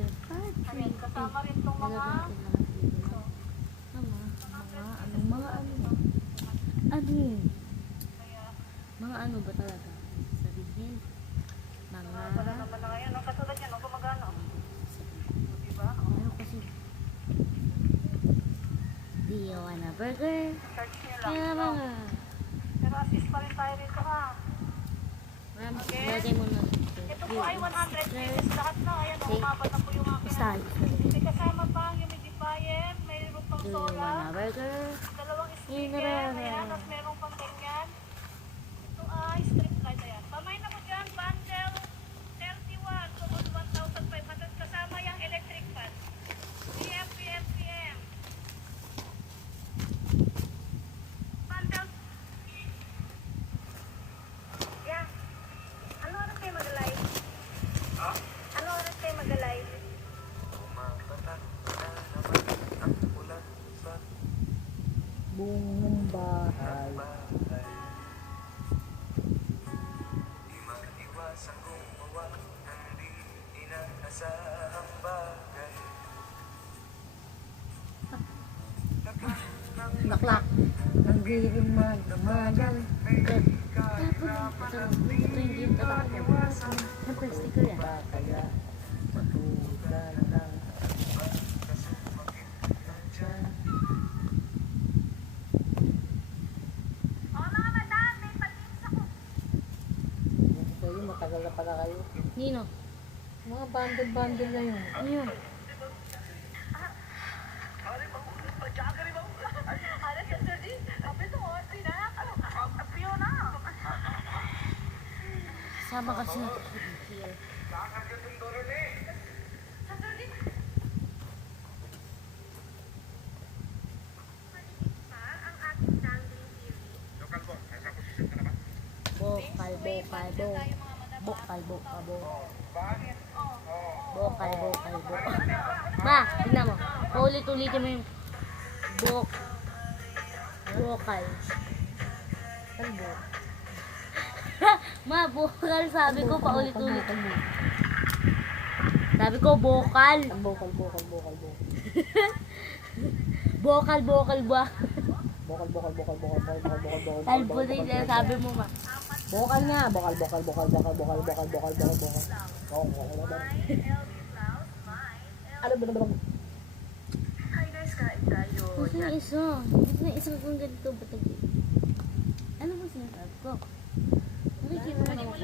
order. Ayan, kasama rin itong mga... Ano yun? Mga ano ba talaga? Sabihin. Wala naman na ngayon. Ang katulad yan, ang gumagano. Diba? Ano kasi? Do you want a burger? Search nyo lang. Kaya no? mga. Pero assist pa rin tayo rito ha. Okay. Lagay mo na. Ito po ay 100 pieces lahat na. Ayan, umabot na po yung akin. Style. May kasama pa ang humidifier, mayroon pang Do you want a solar, burger? dalawang Yun na speaker, lang. ayan, tapos meron pang ganyan. Ito ay strip light, ayan. Pamay na mo dyan, bundle 31, tungkol 1,500, kasama yung electric fan. PM, PM, PM. Bundle. Yeah. Ano oras kayo mag-live? Ano oras kayo mag-live? Buong bahay. Naklak. Nanggiling magdamagan. Ito yung ginto ako. Siyempre, sticker yan. Kaya, matugan lang. Mga madam, may pag-ips ako. Kayo, matagal na pala kayo. Nino? Mga bundle-bundle na yun. Ano yun? Sama kasi na here. Bokal, bokal, bokal, bokal, bokal, bokal, bokal. Ma, tignan mo. Paulit-ulitin mo yung bokal. Ano ba? Ma, bokal. Sabi ko paulit-ulit. Sabi ko bokal. Ang bokal. Bokal, bokal ba? Bokal. Talbo na yung sabi mo, ma. Bokal nga. Bokal. Ano ba? Hi guys, kain tayo. Gusto na isa. Gusto na isang kung ganito. Batag. Ano ba sinasabi ko? Nakikita mo naman.